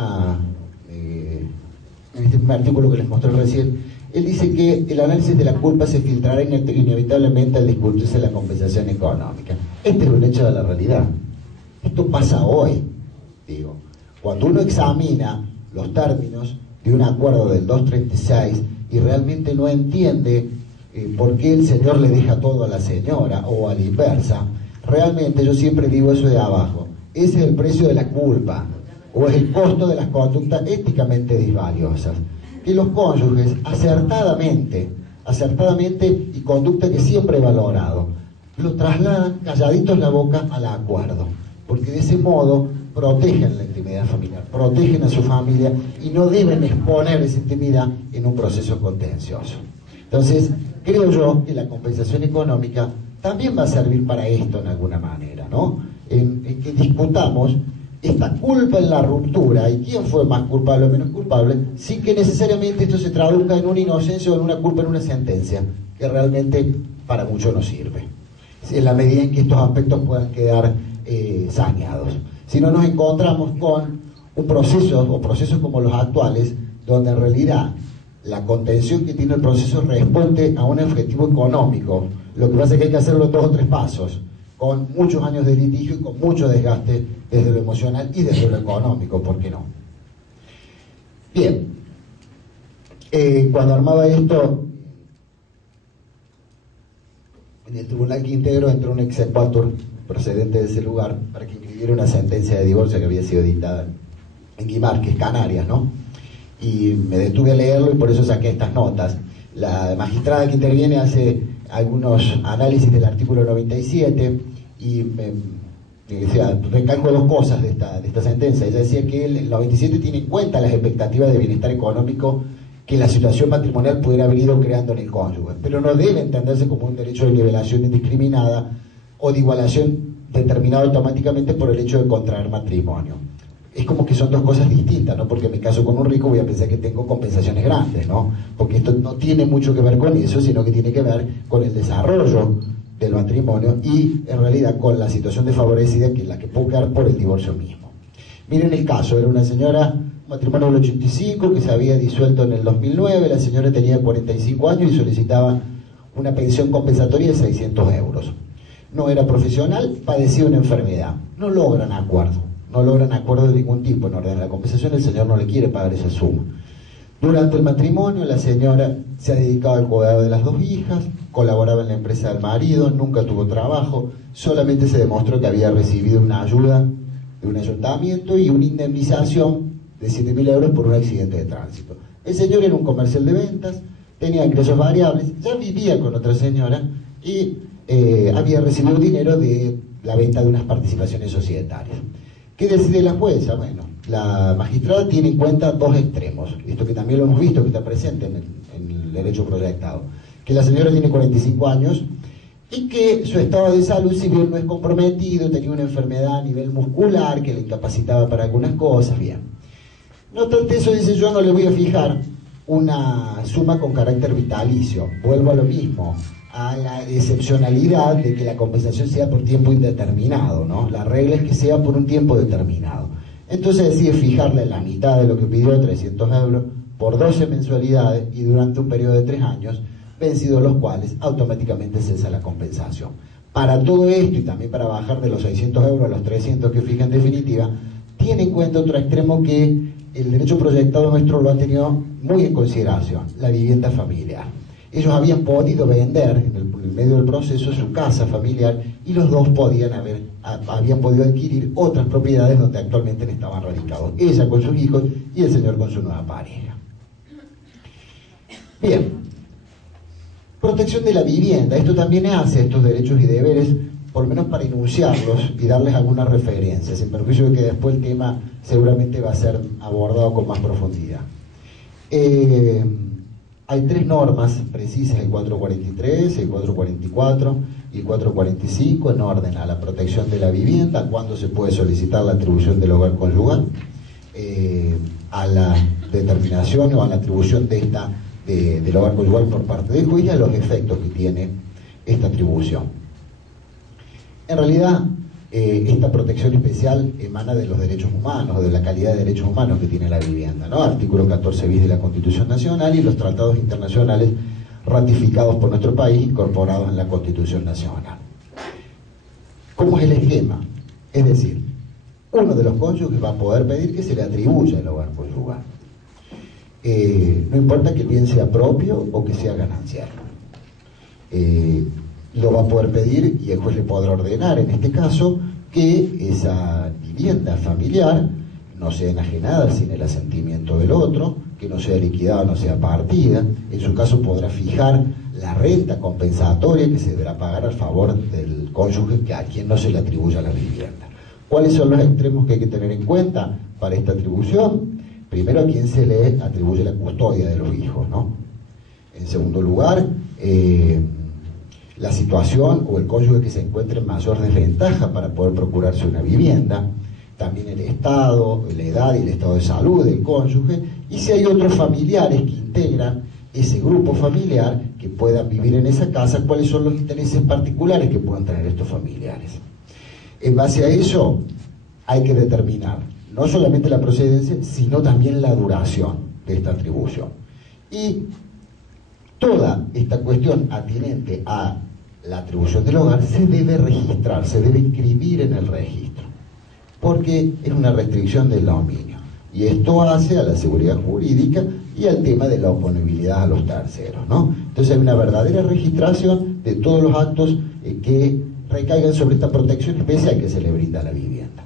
artículo que les mostré recién, él dice que el análisis de la culpa se filtrará inevitablemente al discutirse la compensación económica. Este es un hecho de la realidad. Esto pasa hoy, digo. Cuando uno examina los términos de un acuerdo del 236 y realmente no entiende por qué el señor le deja todo a la señora o a la inversa, realmente yo siempre digo eso de abajo. Ese es el precio de la culpa, o es el costo de las conductas éticamente disvaliosas. Que los cónyuges acertadamente, y conducta que siempre he valorado, lo trasladan calladitos la boca al acuerdo, porque de ese modo protegen la intimidad familiar, protegen a su familia y no deben exponer esa intimidad en un proceso contencioso. Entonces, creo yo que la compensación económica también va a servir para esto en alguna manera, ¿no? En que discutamos esta culpa en la ruptura y quién fue más culpable o menos culpable, sin que necesariamente esto se traduzca en una inocencia o en una culpa en una sentencia, que realmente para mucho no sirve, en la medida en que estos aspectos puedan quedar saneados. Si no, nos encontramos con un proceso o procesos como los actuales, donde en realidad la contención que tiene el proceso responde a un objetivo económico. Lo que pasa es que hay que hacerlo 2 o 3 pasos, con muchos años de litigio y con mucho desgaste desde lo emocional y desde lo económico, ¿por qué no? Bien, cuando armaba esto, en el Tribunal Quintero entró un exequatur procedente de ese lugar para que inscribiera una sentencia de divorcio que había sido dictada en Guimar, que es Canarias, ¿no? Y me detuve a leerlo y por eso saqué estas notas. La magistrada que interviene hace algunos análisis del artículo 97 y recalco 2 cosas de esta sentencia. Ella decía que el 97 tiene en cuenta las expectativas de bienestar económico que la situación matrimonial pudiera haber ido creando en el cónyuge, pero no debe entenderse como un derecho de nivelación indiscriminada o de igualación determinado automáticamente por el hecho de contraer matrimonio. Es como que son 2 cosas distintas, ¿no? Porque me caso con un rico voy a pensar que tengo compensaciones grandes, ¿no? Porque esto no tiene mucho que ver con eso, sino que tiene que ver con el desarrollo del matrimonio y en realidad con la situación desfavorecida que es la que puedo quedar por el divorcio mismo. Miren el caso, era una señora, un matrimonio del 85 que se había disuelto en el 2009, la señora tenía 45 años y solicitaba una pensión compensatoria de 600 euros. No era profesional, padecía una enfermedad, no logran acuerdo de ningún tipo en orden a la compensación, el señor no le quiere pagar esa suma. Durante el matrimonio la señora se ha dedicado al cuidado de las 2 hijas, colaboraba en la empresa del marido, nunca tuvo trabajo, solamente se demostró que había recibido una ayuda de un ayuntamiento y una indemnización de 7.000 euros por un accidente de tránsito. El señor era un comercial de ventas, tenía ingresos variables, ya vivía con otra señora y había recibido dinero de la venta de unas participaciones societarias. ¿Qué decide la jueza? Bueno, la magistrada tiene en cuenta dos extremos, esto que también lo hemos visto, que está presente en el derecho proyectado, que la señora tiene 45 años y que su estado de salud, si bien no es comprometido, tenía una enfermedad a nivel muscular que le incapacitaba para algunas cosas, bien. No obstante eso, dice, yo no le voy a fijar una suma con carácter vitalicio, vuelvo a lo mismo, a la excepcionalidad de que la compensación sea por tiempo indeterminado, ¿no? La regla es que sea por un tiempo determinado. Entonces decide fijarle la mitad de lo que pidió, 300 euros, por 12 mensualidades y durante un periodo de 3 años, vencidos los cuales automáticamente cesa la compensación. Para todo esto y también para bajar de los 600 euros a los 300 que fija en definitiva, tiene en cuenta otro extremo que el derecho proyectado nuestro lo ha tenido muy en consideración, la vivienda familiar. Ellos habían podido vender en el medio del proceso su casa familiar y los dos habían podido adquirir otras propiedades donde actualmente estaban radicados, ella con sus hijos y el señor con su nueva pareja. Bien, protección de la vivienda, esto también hace estos derechos y deberes, por lo menos para enunciarlos y darles algunas referencias, sin perjuicio de que después el tema seguramente va a ser abordado con más profundidad. Hay 3 normas precisas, el 443, el 444 y el 445, en orden a la protección de la vivienda, cuándo se puede solicitar la atribución del hogar conyugal, a la determinación o a la atribución del hogar conyugal por parte del juez y a los efectos que tiene esta atribución. En realidad, esta protección especial emana de los derechos humanos, de la calidad de derechos humanos que tiene la vivienda, ¿no? Artículo 14 bis de la Constitución Nacional y los tratados internacionales ratificados por nuestro país, incorporados en la Constitución Nacional. ¿Cómo es el esquema? Es decir, uno de los cónyuges va a poder pedir que se le atribuya el hogar conyugal. No importa que el bien sea propio o que sea ganancial. Lo va a poder pedir y el juez le podrá ordenar, en este caso, que esa vivienda familiar no sea enajenada sin el asentimiento del otro, que no sea liquidada, no sea partida. En su caso podrá fijar la renta compensatoria que se deberá pagar al favor del cónyuge que a quien no se le atribuya la vivienda. ¿Cuáles son los extremos que hay que tener en cuenta para esta atribución? Primero, a quien se le atribuye la custodia de los hijos, ¿no? En segundo lugar, la situación o el cónyuge que se encuentre en mayor desventaja para poder procurarse una vivienda, también el estado, la edad y el estado de salud del cónyuge, y si hay otros familiares que integran ese grupo familiar que puedan vivir en esa casa, cuáles son los intereses particulares que puedan tener estos familiares. En base a eso hay que determinar no solamente la procedencia, sino también la duración de esta atribución. Y toda esta cuestión atinente a la atribución del hogar se debe registrar, se debe inscribir en el registro, porque es una restricción del dominio. Y esto hace a la seguridad jurídica y al tema de la oponibilidad a los terceros, ¿no? Entonces hay una verdadera registración de todos los actos que recaigan sobre esta protección especial que se le brinda a la vivienda.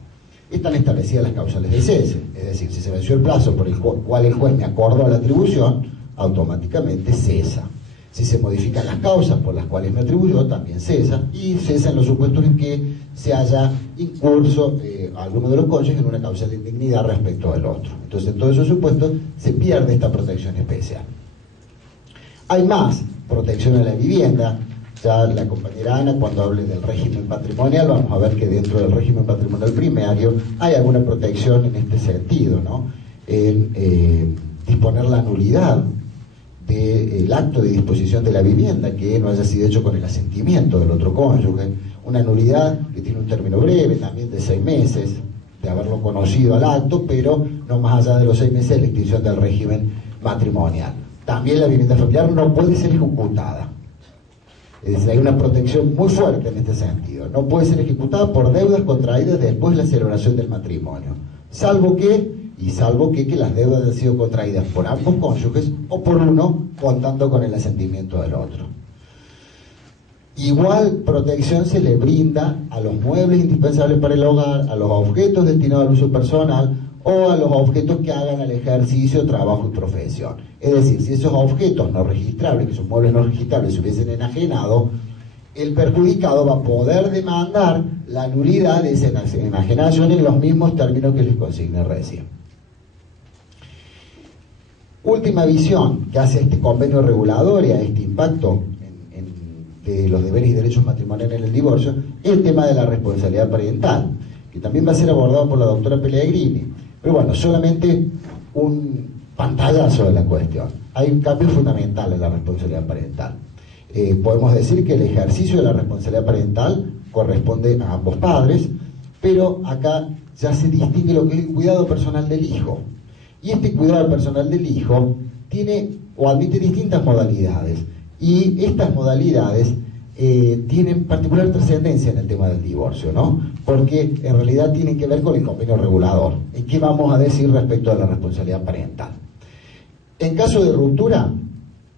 Están establecidas las causales de cese, es decir, si se venció el plazo por el cual el juez me acordó a la atribución, automáticamente cesa. Si se modifican las causas por las cuales me atribuyó, también cesa, y cesa en los supuestos en que se haya incurso alguno de los cónyuges en una causa de indignidad respecto del otro. Entonces, en todos esos supuestos se pierde esta protección especial. Hay más protección a la vivienda. Ya la compañera Ana, cuando hable del régimen patrimonial, vamos a ver que dentro del régimen patrimonial primario hay alguna protección en este sentido, ¿no? En disponer la nulidad del acto de disposición de la vivienda que no haya sido hecho con el asentimiento del otro cónyuge, una nulidad que tiene un término breve, también de 6 meses, de haberlo conocido al acto, pero no más allá de los 6 meses de la extinción del régimen matrimonial. También la vivienda familiar no puede ser ejecutada. Es decir, hay una protección muy fuerte en este sentido. No puede ser ejecutada por deudas contraídas después de la celebración del matrimonio, salvo que las deudas hayan sido contraídas por ambos cónyuges o por uno contando con el asentimiento del otro. Igual protección se le brinda a los muebles indispensables para el hogar, a los objetos destinados al uso personal o a los objetos que hagan al ejercicio, trabajo y profesión. Es decir, si esos objetos no registrables, que son muebles no registrables, se hubiesen enajenado, el perjudicado va a poder demandar la nulidad de esa enajenación en los mismos términos que les consigné recién. Última visión que hace este convenio regulador y a este impacto de los deberes y derechos matrimoniales en el divorcio es el tema de la responsabilidad parental, que también va a ser abordado por la doctora Pellegrini. Pero bueno, solamente un pantallazo de la cuestión. Hay un cambio fundamental en la responsabilidad parental. Podemos decir que el ejercicio de la responsabilidad parental corresponde a ambos padres, pero acá ya se distingue lo que es el cuidado personal del hijo. Y este cuidado personal del hijo tiene o admite distintas modalidades, y estas modalidades tienen particular trascendencia en el tema del divorcio, ¿no? Porque en realidad tienen que ver con el convenio regulador. ¿Y qué vamos a decir respecto a la responsabilidad parental? En caso de ruptura,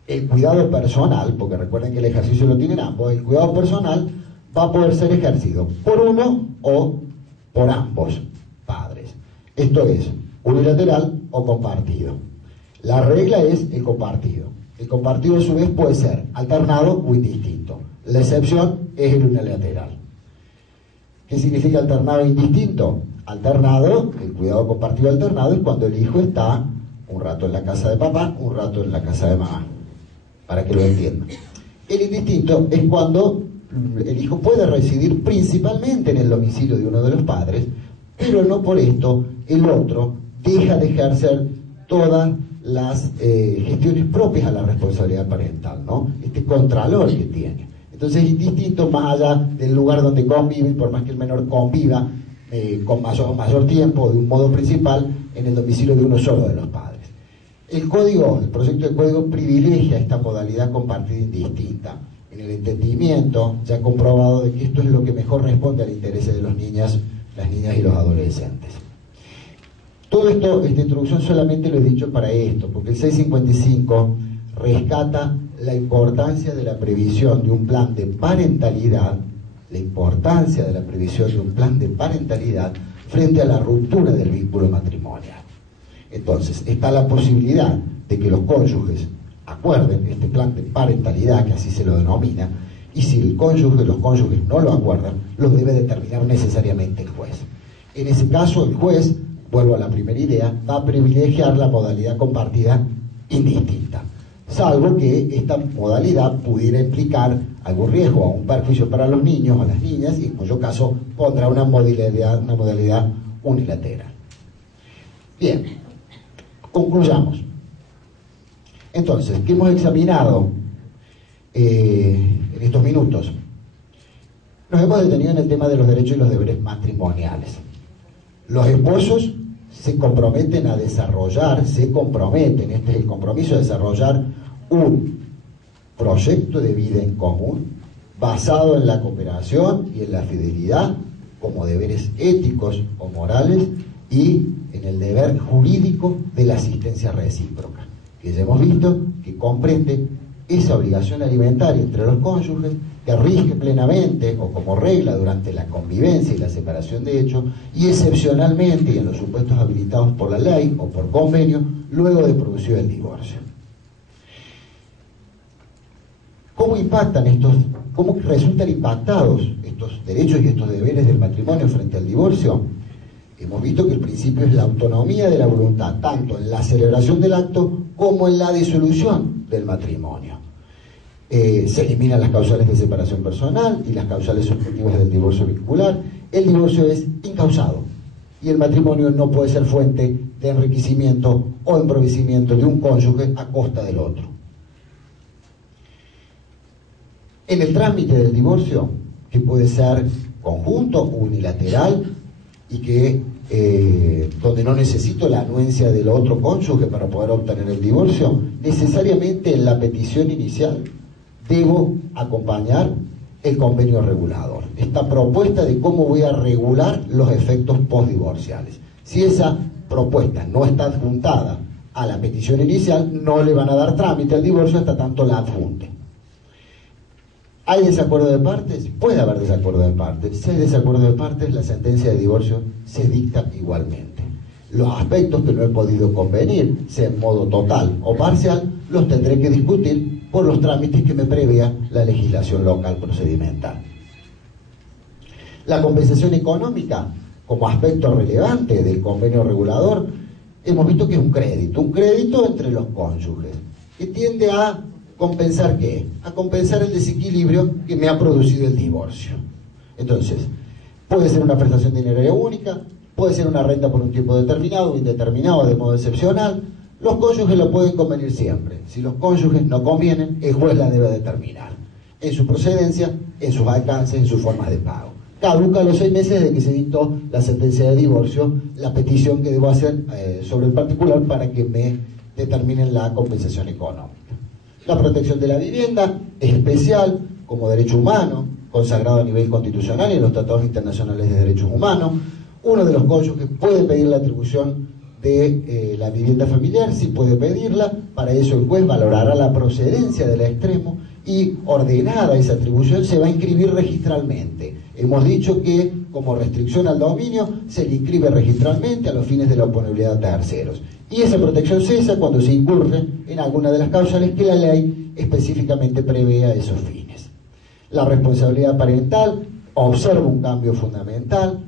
el cuidado personal, porque recuerden que el ejercicio lo tienen ambos, el cuidado personal va a poder ser ejercido por uno o por ambos padres. Esto es, unilateral o compartido. La regla es el compartido. El compartido a su vez puede ser alternado o indistinto. La excepción es el unilateral. ¿Qué significa alternado e indistinto? Alternado, el cuidado compartido alternado es cuando el hijo está un rato en la casa de papá, un rato en la casa de mamá, para que lo entiendan. El indistinto es cuando el hijo puede residir principalmente en el domicilio de uno de los padres, pero no por esto el otro deja de ejercer todas las gestiones propias a la responsabilidad parental, ¿no? Este contralor que tiene. Entonces es indistinto más allá del lugar donde convive, por más que el menor conviva con mayor tiempo, de un modo principal, en el domicilio de uno solo de los padres. El proyecto de código privilegia esta modalidad compartida indistinta, en el entendimiento ya comprobado de que esto es lo que mejor responde al interés de las niñas y los adolescentes. Todo esto, esta introducción solamente lo he dicho para esto, porque el 655 rescata la importancia de la previsión de un plan de parentalidad, frente a la ruptura del vínculo matrimonial. Entonces, está la posibilidad de que los cónyuges acuerden este plan de parentalidad, que así se lo denomina, y si los cónyuges no lo acuerdan, los debe determinar necesariamente el juez. En ese caso, el juez, vuelvo a la primera idea, va a privilegiar la modalidad compartida indistinta, salvo que esta modalidad pudiera implicar algún riesgo o un perjuicio para los niños o las niñas, y en cuyo caso pondrá una modalidad unilateral. Bien, concluyamos. Entonces, ¿qué hemos examinado en estos minutos? Nos hemos detenido en el tema de los derechos y los deberes matrimoniales. Los esposos se comprometen, este es el compromiso de desarrollar un proyecto de vida en común basado en la cooperación y en la fidelidad como deberes éticos o morales y en el deber jurídico de la asistencia recíproca, que ya hemos visto que comprende esa obligación alimentaria entre los cónyuges que rige plenamente o como regla durante la convivencia y la separación de hechos y excepcionalmente y en los supuestos habilitados por la ley o por convenio luego de producido el divorcio. ¿Cómo resultan impactados estos derechos y estos deberes del matrimonio frente al divorcio? Hemos visto que el principio es la autonomía de la voluntad, tanto en la celebración del acto como en la disolución del matrimonio. Se eliminan las causales de separación personal y las causales subjetivas del divorcio vincular. El divorcio es incausado y el matrimonio no puede ser fuente de enriquecimiento o empobrecimiento de un cónyuge a costa del otro. En el trámite del divorcio, que puede ser conjunto, unilateral, y que donde no necesito la anuencia del otro cónyuge para poder obtener el divorcio, necesariamente en la petición inicial debo acompañar el convenio regulador, esta propuesta de cómo voy a regular los efectos postdivorciales. Si esa propuesta no está adjuntada a la petición inicial, no le van a dar trámite al divorcio hasta tanto la adjunte. ¿Hay desacuerdo de partes? Puede haber desacuerdo de partes. Si hay desacuerdo de partes, la sentencia de divorcio se dicta igualmente. Los aspectos que no he podido convenir, sea en modo total o parcial, los tendré que discutir por los trámites que me prevea la legislación local procedimental. La compensación económica, como aspecto relevante del convenio regulador, hemos visto que es un crédito entre los cónyuges, que tiende a compensar ¿qué? A compensar el desequilibrio que me ha producido el divorcio. Entonces, puede ser una prestación dineraria única, puede ser una renta por un tiempo determinado o indeterminado de modo excepcional. Los cónyuges lo pueden convenir siempre. Si los cónyuges no convienen, el juez la debe determinar en su procedencia, en sus alcances, en sus formas de pago. Caduca a los 6 meses de que se dictó la sentencia de divorcio, la petición que debo hacer sobre el particular para que me determinen la compensación económica. La protección de la vivienda es especial como derecho humano, consagrado a nivel constitucional y en los tratados internacionales de derechos humanos. Uno de los cónyuges puede pedir la atribución de la vivienda familiar, sí puede pedirla. Para eso el juez valorará la procedencia del extremo y, ordenada esa atribución, se va a inscribir registralmente. Hemos dicho que, como restricción al dominio, se le inscribe registralmente a los fines de la oponibilidad a terceros. Y esa protección cesa cuando se incurre en alguna de las causales que la ley específicamente prevea esos fines. La responsabilidad parental observa un cambio fundamental.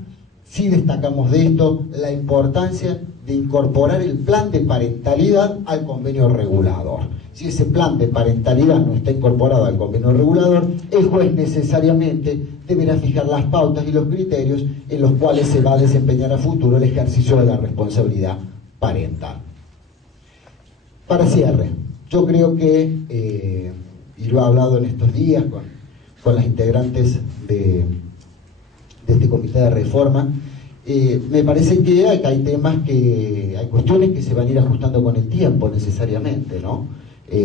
Sí destacamos de esto la importancia de incorporar el plan de parentalidad al convenio regulador. Si ese plan de parentalidad no está incorporado al convenio regulador, el juez necesariamente deberá fijar las pautas y los criterios en los cuales se va a desempeñar a futuro el ejercicio de la responsabilidad parental. Para cierre, yo creo que, y lo he hablado en estos días con las integrantes de este comité de reforma, me parece que hay temas hay cuestiones que se van a ir ajustando con el tiempo necesariamente, ¿no?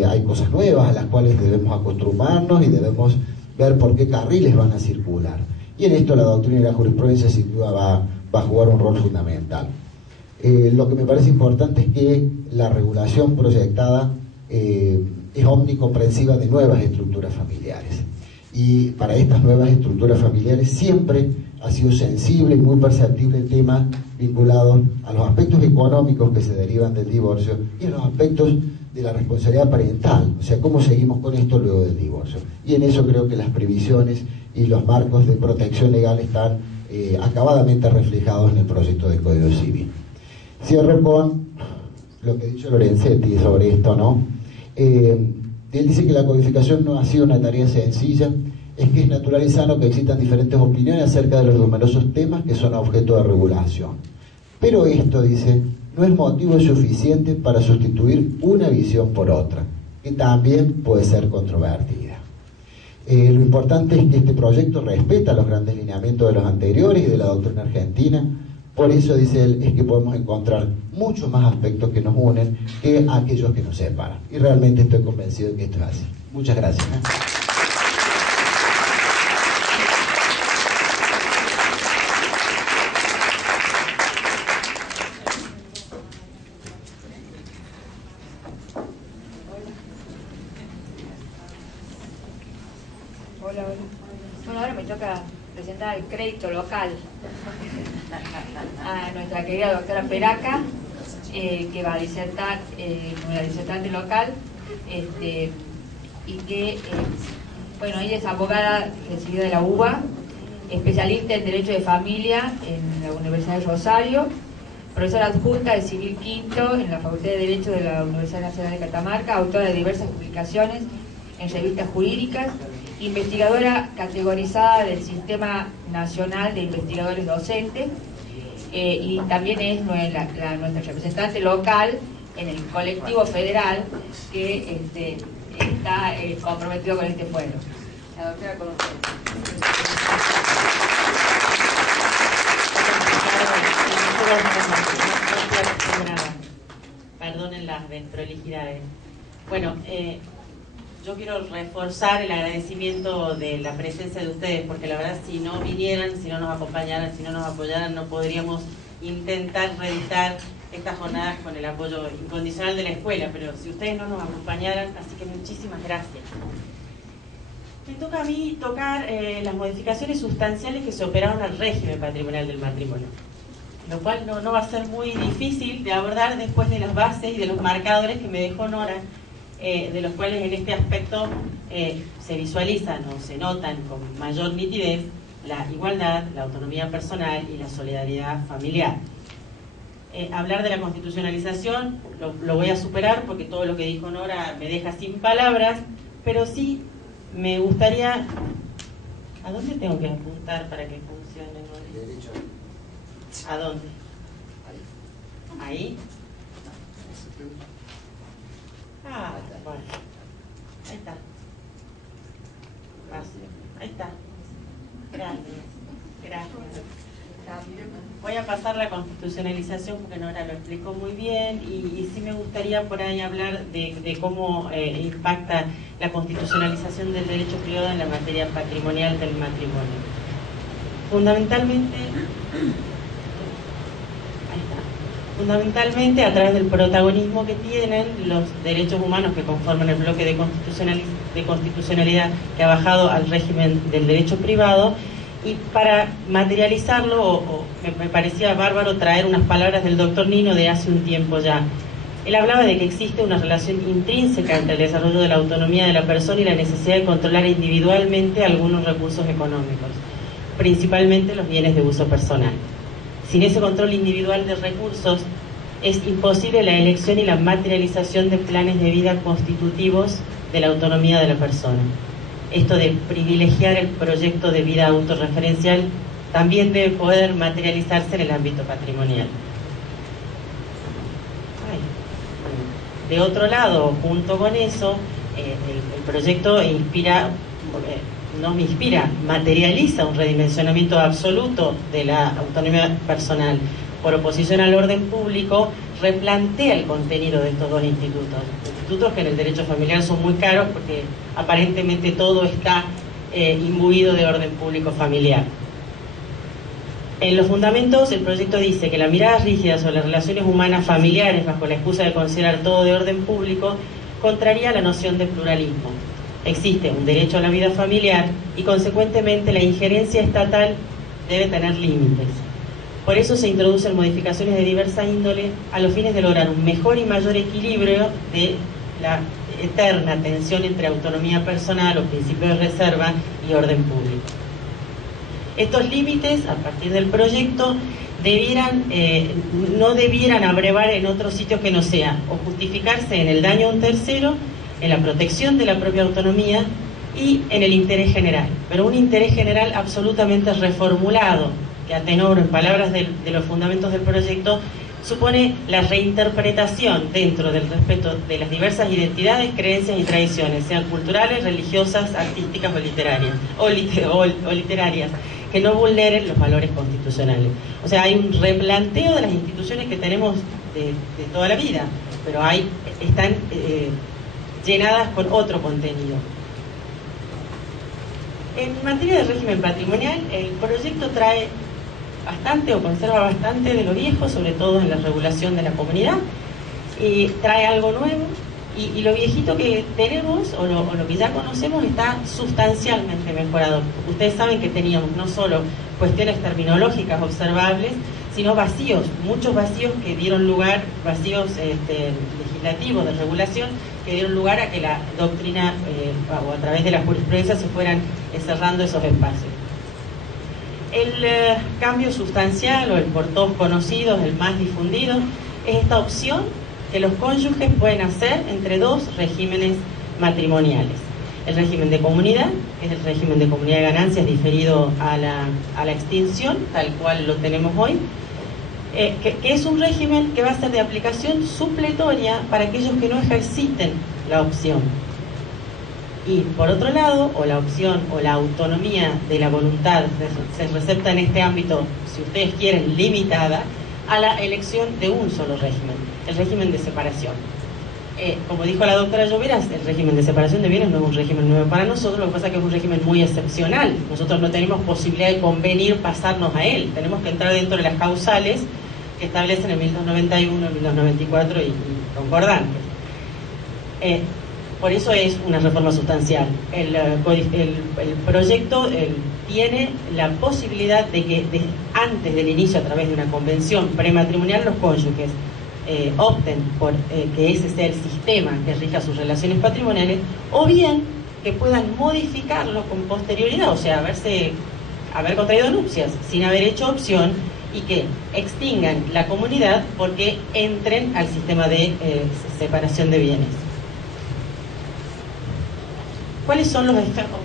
Hay cosas nuevas a las cuales debemos acostumbrarnos y debemos ver por qué carriles van a circular. Y en esto la doctrina y la jurisprudencia sin duda va a jugar un rol fundamental. Lo que me parece importante es que la regulación proyectada es omnicomprensiva de nuevas estructuras familiares. Y para estas nuevas estructuras familiares siempre ha sido sensible y muy perceptible el tema vinculado a los aspectos económicos que se derivan del divorcio y a los aspectos de la responsabilidad parental, o sea, cómo seguimos con esto luego del divorcio. Y en eso creo que las previsiones y los marcos de protección legal están acabadamente reflejados en el proyecto de Código Civil. Cierro con lo que ha dicho Lorenzetti sobre esto, ¿no? Él dice que la codificación no ha sido una tarea sencilla, es que es natural y sano que existan diferentes opiniones acerca de los numerosos temas que son objeto de regulación. Pero esto, dice, no es motivo suficiente para sustituir una visión por otra, que también puede ser controvertida. Lo importante es que este proyecto respeta los grandes lineamientos de los anteriores y de la doctrina argentina. Por eso, dice él, es que podemos encontrar muchos más aspectos que nos unen que aquellos que nos separan. Y realmente estoy convencido de que esto es así. Muchas gracias. Hola. Bueno, ahora me toca presentar el crédito local a nuestra querida doctora Peraca, que va a disertar como la disertante local, y que, bueno, ella es abogada recibida de la UBA, especialista en Derecho de Familia en la Universidad de Rosario, profesora adjunta de Civil Quinto en la Facultad de Derecho de la Universidad Nacional de Catamarca, autora de diversas publicaciones en revistas jurídicas, investigadora categorizada del Sistema Nacional de Investigadores Docentes, y también es nuestra representante local en el colectivo federal que está comprometido con este fuero. La doctora con ustedes. Perdonen las desprolijidades. Bueno, yo quiero reforzar el agradecimiento de la presencia de ustedes, porque la verdad, si no vinieran, si no nos acompañaran, si no nos apoyaran, no podríamos intentar reeditar estas jornadas con el apoyo incondicional de la escuela, pero si ustedes no nos acompañaran, así que muchísimas gracias. Me toca a mí tocar las modificaciones sustanciales que se operaron al régimen patrimonial del matrimonio. lo cual no va a ser muy difícil de abordar después de las bases y de los marcadores que me dejó Nora, de los cuales en este aspecto se visualizan o se notan con mayor nitidez la igualdad, la autonomía personal y la solidaridad familiar. Hablar de la constitucionalización lo voy a superar porque todo lo que dijo Nora me deja sin palabras, pero sí me gustaría... ¿A dónde tengo que apuntar para que funcione, Nora? Derecho. ¿A dónde? ¿Ahí? Ah, bueno. Ahí está. Ahí está. Gracias. Voy a pasar la constitucionalización porque Nora lo explicó muy bien y sí me gustaría por ahí hablar de cómo impacta la constitucionalización del derecho privado en la materia patrimonial del matrimonio. Fundamentalmente a través del protagonismo que tienen los derechos humanos que conforman el bloque de constitucionalidad que ha bajado al régimen del derecho privado. Y para materializarlo, me parecía bárbaro traer unas palabras del doctor Nino de hace un tiempo ya. Él hablaba de que existe una relación intrínseca entre el desarrollo de la autonomía de la persona y la necesidad de controlar individualmente algunos recursos económicos, principalmente los bienes de uso personal. Sin ese control individual de recursos, es imposible la elección y la materialización de planes de vida constitutivos de la autonomía de la persona. Esto de privilegiar el proyecto de vida autorreferencial también debe poder materializarse en el ámbito patrimonial. De otro lado, junto con eso, el proyecto materializa un redimensionamiento absoluto de la autonomía personal. Por oposición al orden público, replantea el contenido de estos dos institutos que en el derecho familiar son muy caros porque aparentemente todo está imbuido de orden público familiar. En los fundamentos, el proyecto dice que la mirada rígida sobre las relaciones humanas familiares bajo la excusa de considerar todo de orden público contraría la noción de pluralismo. Existe un derecho a la vida familiar y consecuentemente la injerencia estatal debe tener límites. Por eso se introducen modificaciones de diversa índole a los fines de lograr un mejor y mayor equilibrio de la eterna tensión entre autonomía personal o principio de reserva y orden público. Estos límites, a partir del proyecto, no debieran abrevar en otros sitios que no sea o justificarse en el daño a un tercero, en la protección de la propia autonomía y en el interés general, pero un interés general absolutamente reformulado, que a tenor, en palabras de los fundamentos del proyecto, supone la reinterpretación dentro del respeto de las diversas identidades, creencias y tradiciones, sean culturales, religiosas, artísticas o literarias, que no vulneren los valores constitucionales. O sea, hay un replanteo de las instituciones que tenemos de toda la vida, pero están llenadas con otro contenido. En materia de régimen patrimonial, el proyecto trae bastante o conserva bastante de lo viejo, sobre todo en la regulación de la comunidad, y trae algo nuevo, y lo viejito que tenemos o lo que ya conocemos está sustancialmente mejorado. Ustedes saben que teníamos no solo cuestiones terminológicas observables, sino vacíos, muchos vacíos que dieron lugar, vacíos legislativos de regulación, que dieron lugar a que la doctrina o a través de la jurisprudencia se fueran cerrando esos espacios. El cambio sustancial o el por todos conocido, el más difundido, es esta opción que los cónyuges pueden hacer entre dos regímenes matrimoniales. El régimen de comunidad, que es el régimen de comunidad de ganancias diferido a la extinción, tal cual lo tenemos hoy, que es un régimen que va a ser de aplicación supletoria para aquellos que no ejerciten la opción. Y por otro lado, o la opción o la autonomía de la voluntad se recepta en este ámbito, si ustedes quieren, limitada a la elección de un solo régimen, el régimen de separación. Como dijo la doctora Lloveras, el régimen de separación de bienes no es un régimen nuevo para nosotros, lo que pasa es que es un régimen muy excepcional. Nosotros no tenemos posibilidad de convenir pasarnos a él, tenemos que entrar dentro de las causales que establecen en 1291, 1294 y concordantes. Por eso es una reforma sustancial. El proyecto tiene la posibilidad de que antes del inicio, a través de una convención prematrimonial, los cónyuges opten por que ese sea el sistema que rija sus relaciones patrimoniales, o bien que puedan modificarlo con posterioridad, o sea, haber contraído nupcias sin haber hecho opción, y que extingan la comunidad porque entren al sistema de separación de bienes. ¿Cuáles son los efectos?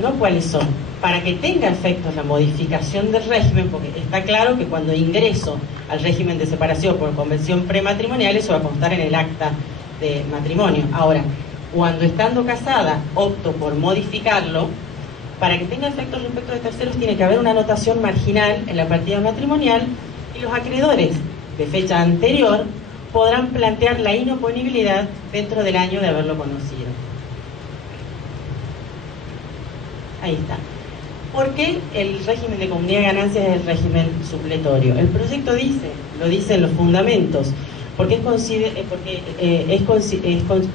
No cuáles son. Para que tenga efectos la modificación del régimen, porque está claro que cuando ingreso al régimen de separación por convención prematrimonial, eso va a constar en el acta de matrimonio. Ahora, cuando estando casada opto por modificarlo, para que tenga efectos respecto de terceros tiene que haber una anotación marginal en la partida matrimonial, y los acreedores de fecha anterior podrán plantear la inoponibilidad dentro del año de haberlo conocido. Ahí está. ¿Por qué el régimen de comunidad de ganancias es el régimen supletorio? El proyecto lo dice en los fundamentos, porque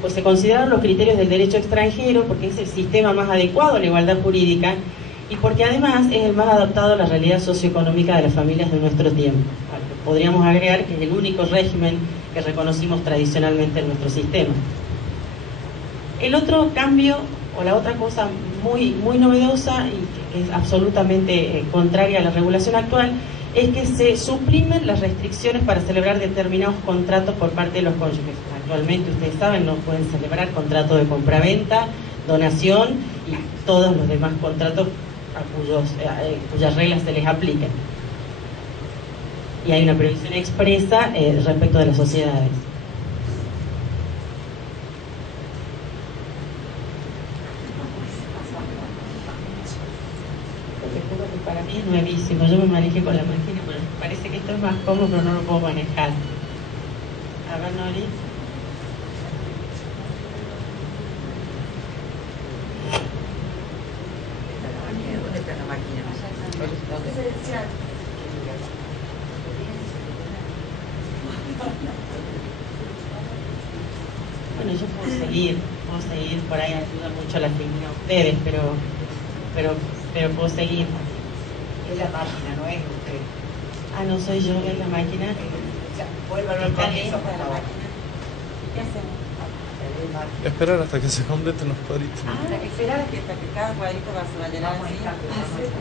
se consideran los criterios del derecho extranjero, porque es el sistema más adecuado a la igualdad jurídica, y porque además es el más adaptado a la realidad socioeconómica de las familias de nuestro tiempo. Podríamos agregar que es el único régimen que reconocimos tradicionalmente en nuestro sistema. El otro cambio, o la otra cosa muy novedosa y que es absolutamente contraria a la regulación actual, es que se suprimen las restricciones para celebrar determinados contratos por parte de los cónyuges. Actualmente, ustedes saben, no pueden celebrar contratos de compraventa, donación y todos los demás contratos a cuyas reglas se les apliquen. Y hay una previsión expresa respecto de las sociedades. Para mí es nuevísimo, yo me manejé con la máquina, pero parece que esto es más cómodo, pero no lo puedo manejar. A ver, Nori. ¿Dónde está la máquina? Bueno, yo puedo seguir, por ahí ayuda mucho la técnica a ustedes, pero puedo seguir. Es la máquina, no es usted. Ah, no soy yo, es la máquina. Vuelva a hablar con eso, por favor. ¿Qué hacemos? Esperar hasta que se completen los cuadritos. Hasta que esperar hasta que cada cuadrito va a llenar así.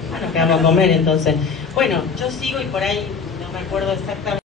Bueno, que vamos a comer entonces. Bueno, yo sigo y por ahí no me acuerdo exactamente.